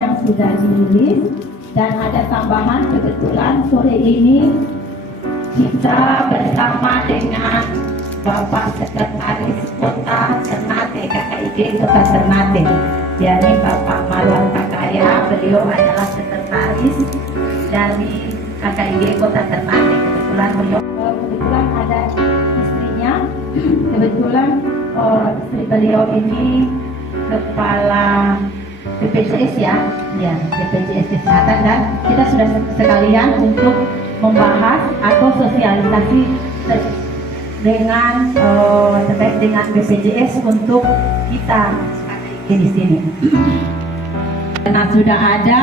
yang sudah dirilis, dan ada tambahan kebetulan sore ini kita bersama dengan Bapak Sekretaris Kota Ternate, KKIG Kota Ternate, yakni Bapak Marwan Takaya. Beliau adalah sekretaris dari KKIG Kota Ternate. Kebetulan ada istrinya, kebetulan istri beliau ini kepala BPJS ya, BPJS Kesehatan, dan kita sudah sekalian untuk membahas atau sosialisasi dengan terkait dengan BPJS untuk kita di sini. Karena sudah ada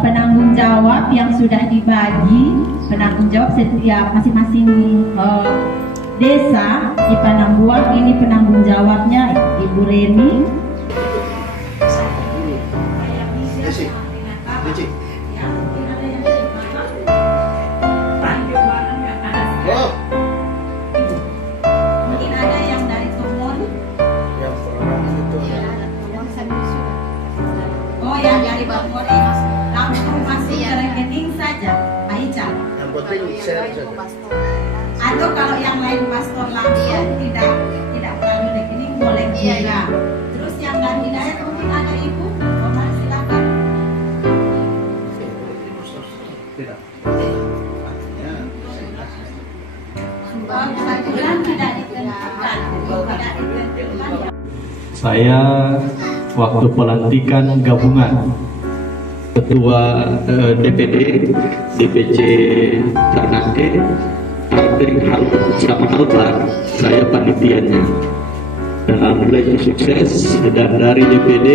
penanggung jawab yang sudah dibagi, penanggung jawab setiap masing-masing desa di Panambuang. Ini penanggung jawabnya Ibu Reni. Dari Bangor langsung masuk ke rekening saja, Pak Ical. Yang penting share saja. Atau kalau yang lain pastor langsung tidak melalui rekening boleh juga. Terus yang dari hidayat mungkin ada ibu, mari silakan. Tidak. Kebetulan tidak ditentukan. Saya waktu pelantikan gabungan Ketua DPD DPC Ternate sama Albar, saya panitianya, dan alhamdulillah itu sukses. Dan dari DPD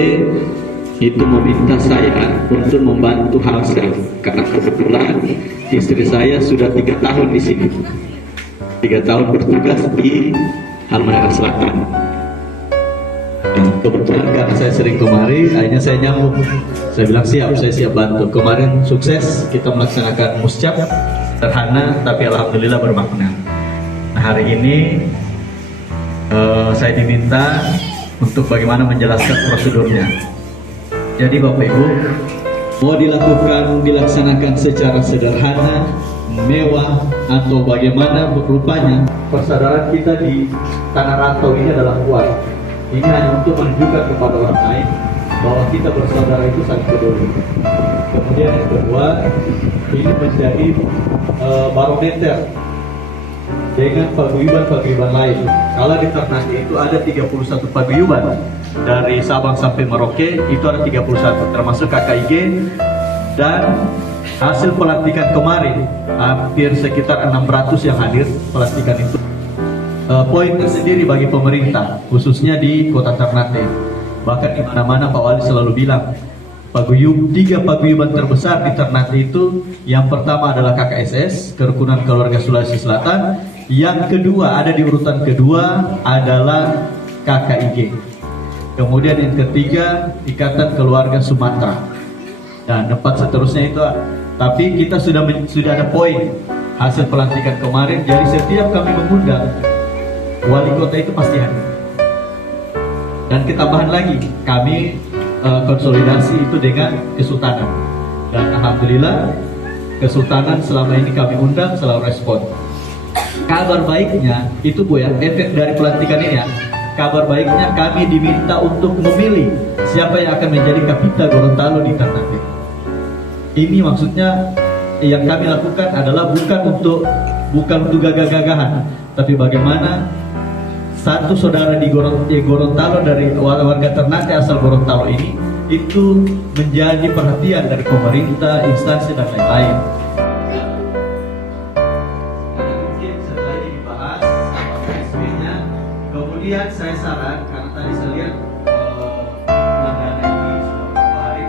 itu meminta saya untuk membantu Halsel karena kebetulan istri saya sudah 3 tahun di sini, 3 tahun bertugas di Halmahera Selatan. Kebetulan karena saya sering kemari, akhirnya saya nyambung. Saya bilang saya siap bantu. Kemarin sukses kita melaksanakan muscap sederhana tapi alhamdulillah bermakna. Nah, hari ini saya diminta untuk bagaimana menjelaskan prosedurnya. Jadi Bapak Ibu, mau dilaksanakan secara sederhana, mewah, atau bagaimana rupanya, persaudaraan kita di tanah rantau ini adalah kuat. Ini hanya untuk menunjukkan kepada orang lain bahwa kita bersaudara itu saling peduli. Kemudian yang kedua, ini menjadi barometer dengan paguyuban lain. Kalau di Ternate itu ada 31 paguyuban, dari Sabang sampai Merauke itu ada 31, termasuk KKIG. Dan hasil pelantikan kemarin hampir sekitar 600 yang hadir pelantikan itu. Poin tersendiri bagi pemerintah, khususnya di Kota Ternate. Bahkan di mana-mana Pak Wali selalu bilang, 3 paguyuban terbesar di Ternate itu, yang pertama adalah KKSS, Kerukunan Keluarga Sulawesi Selatan. Yang kedua, ada di urutan kedua adalah KKIG. Kemudian yang ketiga, Ikatan Keluarga Sumatera. Dan 4 seterusnya itu. Tapi kita sudah ada poin hasil pelantikan kemarin. Jadi setiap kami mengundang, wali kota itu pasti hadir. Dan ketambahan lagi, kami konsolidasi itu dengan Kesultanan. Dan alhamdulillah, Kesultanan selama ini kami undang selalu respon. Kabar baiknya itu Bu ya, efek dari pelantikan ini ya. Kabar baiknya kami diminta untuk memilih siapa yang akan menjadi Kapita Gorontalo di Ternate. Ini maksudnya yang kami lakukan adalah bukan untuk gagah-gagahan, tapi bagaimana satu saudara di Gorontalo dari warga Ternate asal Gorontalo ini itu menjadi perhatian dari pemerintah, instansi dan lain-lain. Mungkin setelah ini dibahas sama PSB-nya, kemudian saya saran karena tadi saya lihat ini sudah beberapa hari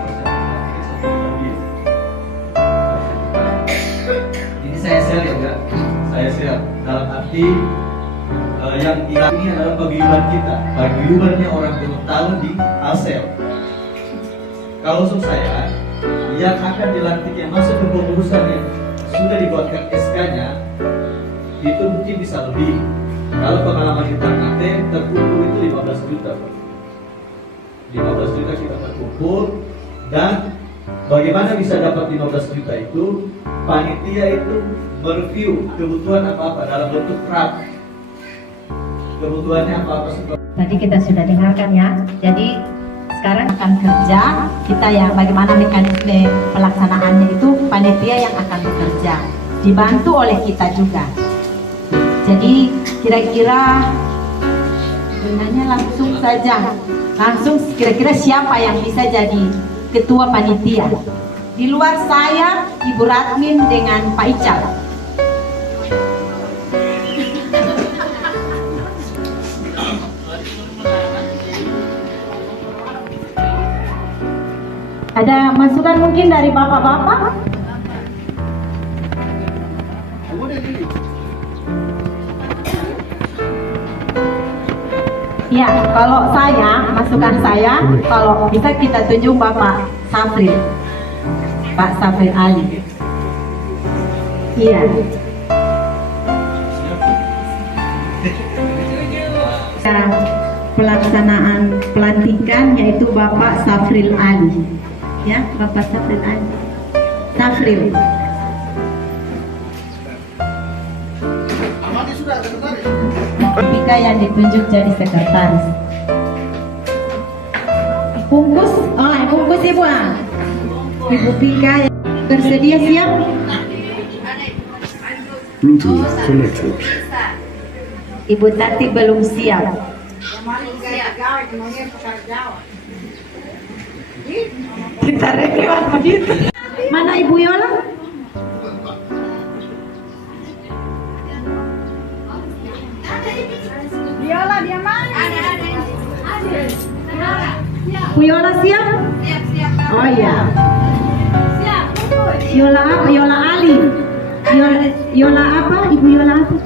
ini saya share ya enggak? Saya share dalam arti yang ini adalah paguyuban kita, paguyubannya orang Gorontalo di Alsel. Kalau untuk saya, yang akan dilantik yang masuk ke pengurusan yang sudah dibuatkan SK-nya itu mungkin bisa lebih. Kalau pengalaman di Ternate terkumpul itu 15 juta. 15 juta kita terkumpul, dan Bagaimana bisa dapat 15 juta itu? Panitia itu mereview kebutuhan apa-apa dalam bentuk draft. Kebutuhannya apa-apa sih? Tadi kita sudah dengarkan ya. Jadi sekarang akan kerja kita ya, bagaimana mekanisme pelaksanaannya itu panitia yang akan bekerja, dibantu oleh kita juga. Jadi kira-kira sebenarnya langsung kira-kira siapa yang bisa jadi ketua panitia? Di luar saya, Ibu Radmin dengan Pak Ical. Ada masukan mungkin dari bapak-bapak? Ya, kalau masukan saya, kalau bisa kita tunjuk Bapak Safril, Pak Safril Ali. Iya. Pelaksanaan pelantikan yaitu Bapak Safril Ali. Ya, Bapak Safril Ali. Safril. Pika yang ditunjuk jadi sekretaris. Bungkus, bungkus Ibu. Ibu Pika yang bersedia siap? Bluetooth connected. Ibu Tati belum siap. Kita lewat begitu. Mana Ibu Yola? Yola dia mana? Bu Yola siap? Siap. Oh iya. Siap. Yola apa? Yola Ali. Yola apa? Ibu Yola apa?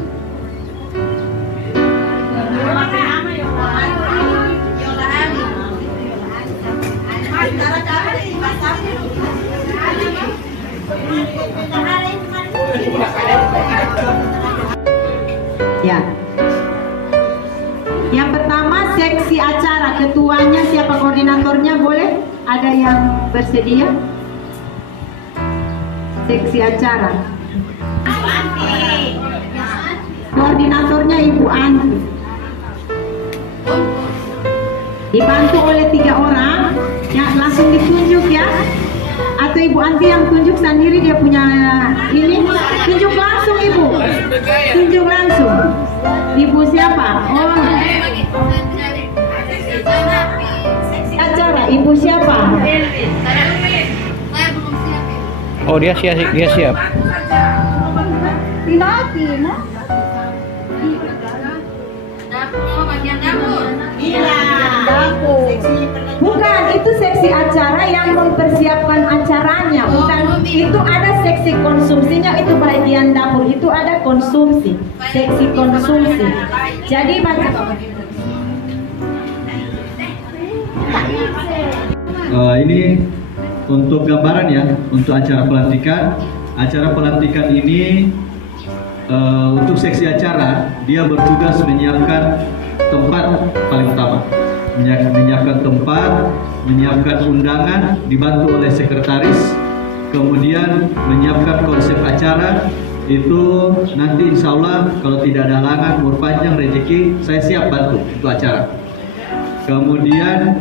Ya. Yang pertama seksi acara, ketuanya siapa, koordinatornya boleh? Ada yang bersedia? Seksi acara. Koordinatornya Ibu Anti. Dibantu oleh 3 orang. Ya, langsung ditunjuk ya. Atau Ibu Anti yang tunjuk sendiri, dia punya ini. Tunjuk langsung Ibu. Tunjuk langsung. Ibu siapa? Oh. Acara Ibu siapa? Oh, dia siap. Bukan, itu seksi acara yang mempersiapkan acaranya. Bukan, itu ada seksi konsumsinya, itu bagian dapur, itu ada konsumsi, seksi konsumsi. Jadi ini untuk gambaran ya, untuk acara pelantikan. Acara pelantikan ini untuk seksi acara, dia bertugas menyiapkan tempat paling utama, menyiapkan tempat, menyiapkan undangan, dibantu oleh sekretaris, kemudian menyiapkan konsep acara. Itu nanti insya Allah kalau tidak ada halangan, umur panjang, rezeki, saya siap bantu untuk acara. Kemudian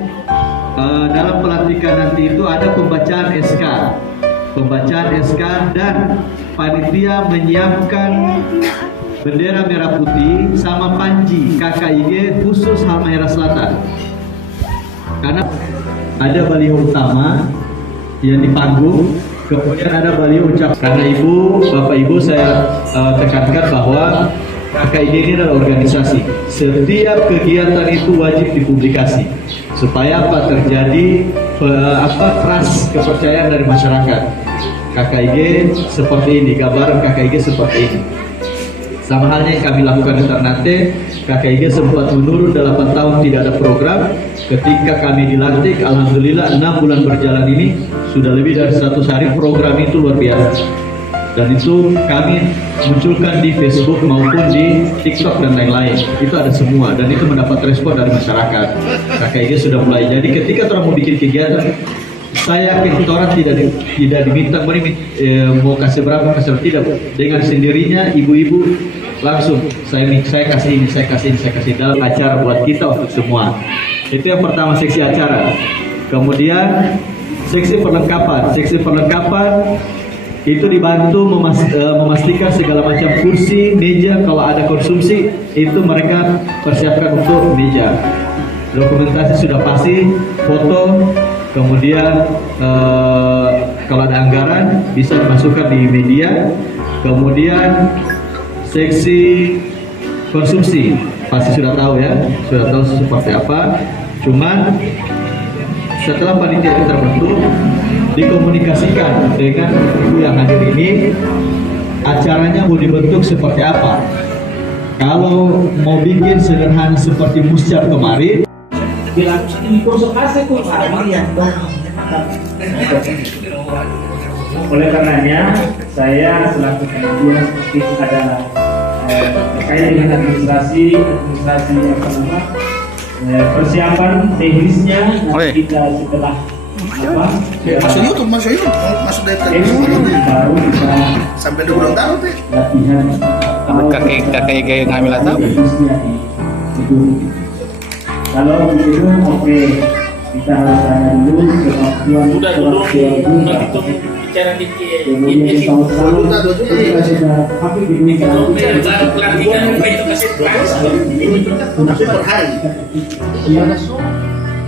dalam pelantikan nanti itu ada pembacaan SK dan panitia menyiapkan bendera merah putih sama panji KKIG khusus Halmahera Selatan. Karena ada baliho utama yang di panggung, kemudian ada baliho ucap. Karena Bapak Ibu saya tekankan bahwa KKIG ini adalah organisasi. Setiap kegiatan itu wajib dipublikasi supaya terjadi trust, kepercayaan dari masyarakat. KKIG seperti ini, gambaran KKIG seperti ini. Sama halnya yang kami lakukan di Ternate, KKIG sempat menurun 8 tahun tidak ada program. Ketika kami dilantik, alhamdulillah 6 bulan berjalan ini sudah lebih dari 100 hari program itu luar biasa. Dan itu kami munculkan di Facebook maupun di TikTok dan lain-lain. Itu ada semua dan itu mendapat respon dari masyarakat. KKIG sudah mulai. Jadi ketika orang mau bikin kegiatan, saya yakin orang tidak diminta mau kasih berapa kasih berapa, tidak. Dengan sendirinya ibu-ibu langsung saya kasih ini, saya kasih dalam acara buat kita untuk semua. Itu yang pertama, seksi acara. Kemudian seksi perlengkapan itu dibantu memastikan segala macam kursi, meja, kalau ada konsumsi itu mereka persiapkan untuk meja. Dokumentasi sudah pasti, foto, kemudian kalau ada anggaran bisa dimasukkan di media. Kemudian seksi konsumsi pasti sudah tahu ya, sudah tahu seperti apa. Cuman setelah panitia itu terbentuk, dikomunikasikan dengan ibu yang hadir ini, acaranya mau dibentuk seperti apa. Kalau mau bikin sederhana seperti muscap kemarin, oleh karenanya saya selaku panitia seperti ada terkait dengan administrasi apa nama persiapan teknisnya nanti kita setelah apa masuk YouTube masuk daftar baru kita sampai 2 tahun teh latihan kakek kayak ngambil atau teknisnya di gedung. Kalau begitu oke, kita harus tanya dulu kemampuan bicara di kemudian sama-sama kita sudah hampir di pelatihan itu kasih tapi per hari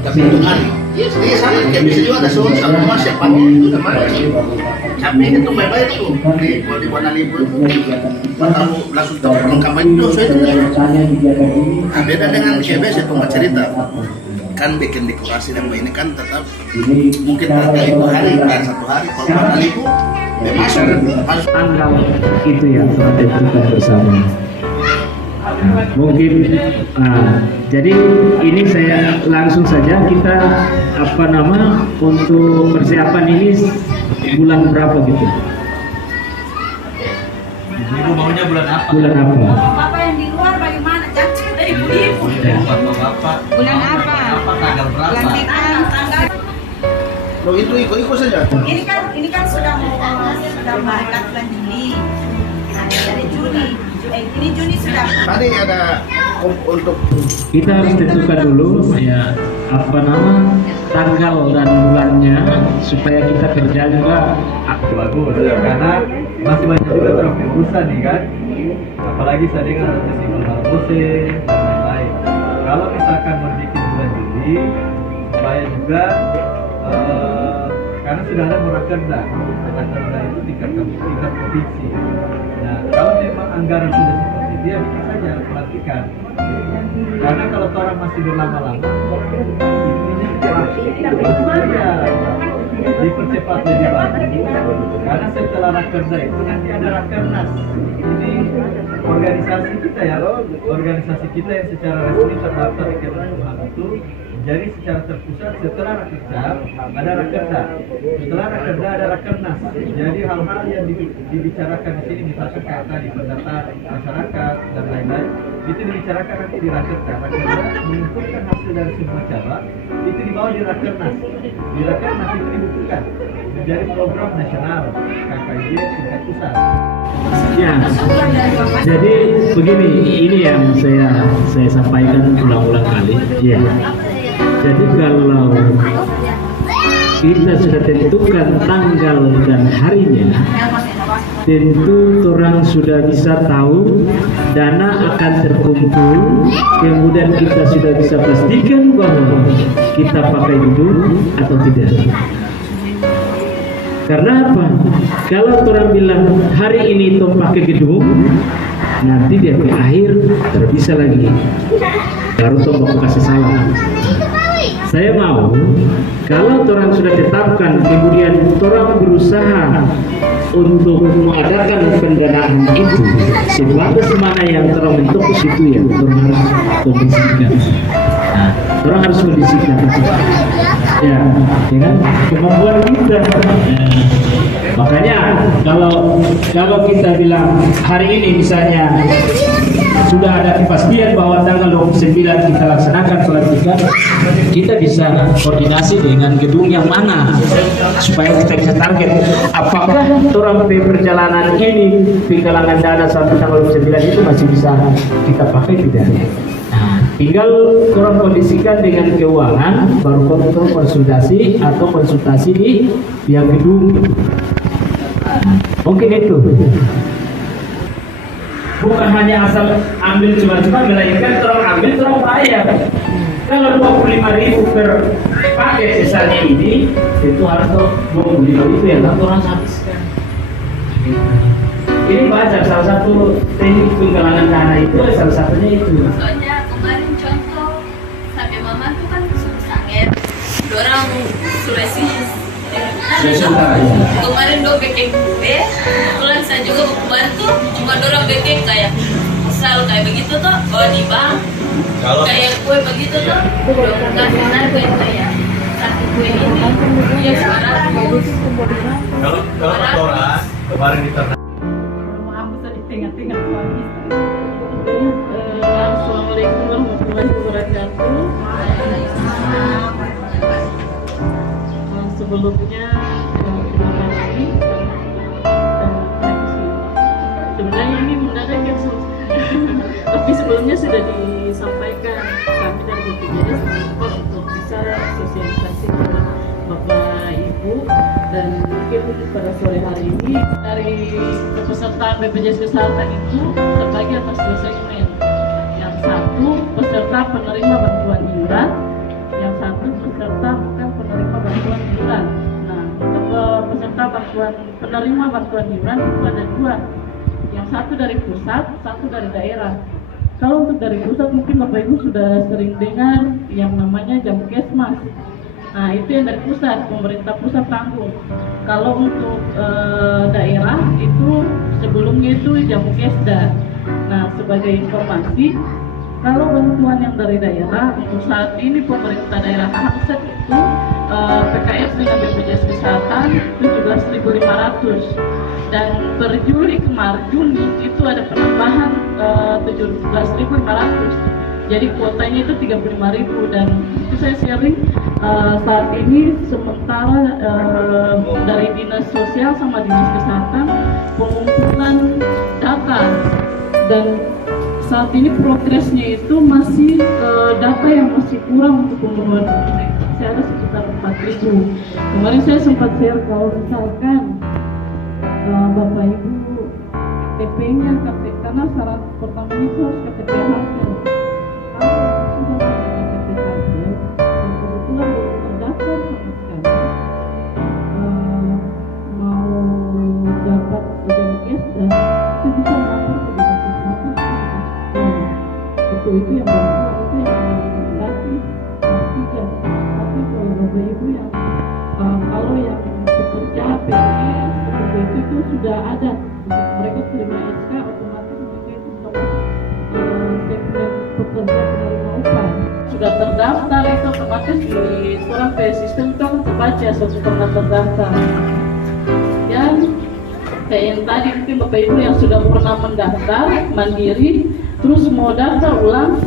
tapi untuk hari iya sama kayak bisa juga ada soal sama mas siapa itu kemarin tapi itu baik-baik tuh di Buana Libur tahu langsung tahu perlengkapan itu saya itu nah, beda dengan KBS itu nggak cerita kan bikin dekorasi dan ini kan tetap mungkin dari 2 hari dan 1 hari kalau Buana Libur masuk tanggal itu yang telah ditentukan bersama. Mungkin jadi ini saya langsung saja kita apa nama untuk persiapan ini bulan berapa gitu? ibu maunya bulan apa? Bulan apa? Bapak yang di luar bagaimana? Jangan cerita ibu-ibu. Bapak Bulan apa? tanggal berapa? Pelantikan tanggal. lo itu ikut saja Ini kan sudah mendekati bulan Juli. Nah, dari Juni. Ini Juni sudah. tadi ada untuk Kita harus tentukan dulu ya apa nama tanggal dan bulannya supaya kita kerja juga Bagus ya, karena masih banyak juga terobosan nih kan, apalagi saya dengar festival Marabose dan lain-lain. Kalau misalkan mau bikin bulan Juli supaya juga karena sudah ada Murakerda itu tingkat provinsi. Nah kalau memang anggaran sudah seperti dia bisa saja pelantikan, karena kalau orang masih berlama-lama dipercepat lebih bagus, karena setelah rakerda itu nanti ada rakernas. Ini organisasi kita ya, organisasi kita yang secara resmi terdaftar di Kemenkumham itu. Jadi secara terpusat setelah rakerda ada rakerda, setelah rakerda ada rakernas. Jadi hal-hal yang dibicarakan di sini misalkan kayak tadi pendataan masyarakat dan lain-lain itu dibicarakan nanti di rakerda. Rakerda mengumpulkan hasil dari semua cabang itu dibawa di rakernas. Di rakernas itu dibutuhkan menjadi program nasional KKJ tingkat pusat. ya. Jadi begini, ini yang saya sampaikan ulang-ulang kali. Ya. Jadi kalau kita sudah tentukan tanggal dan harinya, tentu orang sudah bisa tahu dana akan terkumpul, kemudian kita sudah bisa pastikan bahwa kita pakai gedung atau tidak. Karena apa? Kalau orang bilang hari ini tom pakai gedung, nanti dia ke akhir terbisa lagi. Baru tom mau kasih salah. Saya mau kalau orang sudah tetapkan, kemudian orang berusaha untuk mengadakan pendanaan itu sebatas mana yang orang bentuk ke situ ya, orang harus kondisikan. Nah, orang harus kondisikan ya dengan kemampuan kita. Makanya kalau kita bilang hari ini misalnya sudah ada kepastian bahwa tanggal 29 kita laksanakan pelantikan, kita bisa koordinasi dengan gedung yang mana supaya kita bisa target apakah orang perjalanan ini penggalangan dana sampai tanggal 29 itu masih bisa kita pakai tidak. Nah, tinggal orang kondisikan dengan keuangan, baru kontrol konsultasi atau konsultasi di pihak gedung. Mungkin itu. Bukan hanya asal ambil cuma-cuma, melainkan orang ambil, orang bayar. Kalau 25.000 per paket misalnya ini, itu harus 25.000 ya, kan orang habiskan. Ini baca salah satu teknik penggalangan dana itu, salah satunya itu. Soalnya kemarin contoh, sampai mama tuh kan sangat, orang Sulawesi Utara ya. kemarin do bekeng gue, kebetulan saya juga mau bantu, cuma dorang bekeng kayak misal kayak begitu tuh, oh di bank, kayak kue begitu tuh, bukan benar kue kayak satu kue ini, ya sekarang Kalau restoran kemarin di ternak. Assalamualaikum warahmatullahi wabarakatuh. Sebelumnya terima kasih. Sebenarnya ini mendadak ya, tapi sebelumnya sudah disampaikan kami dari BPJS untuk bisa sosialisasi kepada Bapak Ibu, dan mungkin pada sore hari ini dari kepesertaan BPJS Kesehatan itu terbagi atas 2 segmen. Yang satu peserta penerima bantuan iuran, yang satu peserta bukan penerima bantuan iuran. Nah, untuk peserta penerima bantuan iuran itu ada 2. Yang satu dari pusat, satu dari daerah. Kalau untuk dari pusat mungkin Bapak Ibu sudah sering dengar yang namanya Jamkesmas. Nah, itu yang dari pusat, pemerintah pusat tanggung. Kalau untuk daerah itu sebelumnya itu Jamkesda. Nah, sebagai informasi, kalau bantuan yang dari daerah untuk saat ini pemerintah daerah Hamset itu PKS dengan BPJS Kesehatan 17.500, dan per Juni Juni itu ada penambahan 17.500. Jadi kuotanya itu 35.000, dan itu saya sharing saat ini sementara dari Dinas Sosial sama Dinas Kesehatan pengumpulan data, dan saat ini progresnya itu masih data yang masih kurang untuk pembunuhan dokumen. Saya ada sekitar 4.000. Kemarin saya sempat share kalau misalkan Bapak Ibu KTP-nya, karena syarat pertama itu harus KTP hasil. Kalau sudah punya KTP hasil dan kebetulan belum terdaftar sama sekali, mau dapat Jamkesda itu bisa lapor ke Dinas Kesehatan. Itu yang bantuan itu yang gratis tidak. Tapi kalau Bapak Ibu yang kalau yang pekerja PNS seperti itu sudah ada, mereka terima SK otomatis mereka itu dapat segmen pekerja penerima upah. Sudah terdaftar itu otomatis di surat sistem itu akan terbaca suatu pernah terdaftar. Yang kayak yang tadi mungkin Bapak Ibu yang sudah pernah mendaftar mandiri terus mau daftar ulang.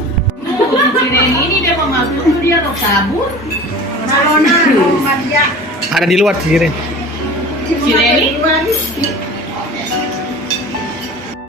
Ini dia mau masuk dia mau kabur. Corona, dia Ada di luar sih. Cireni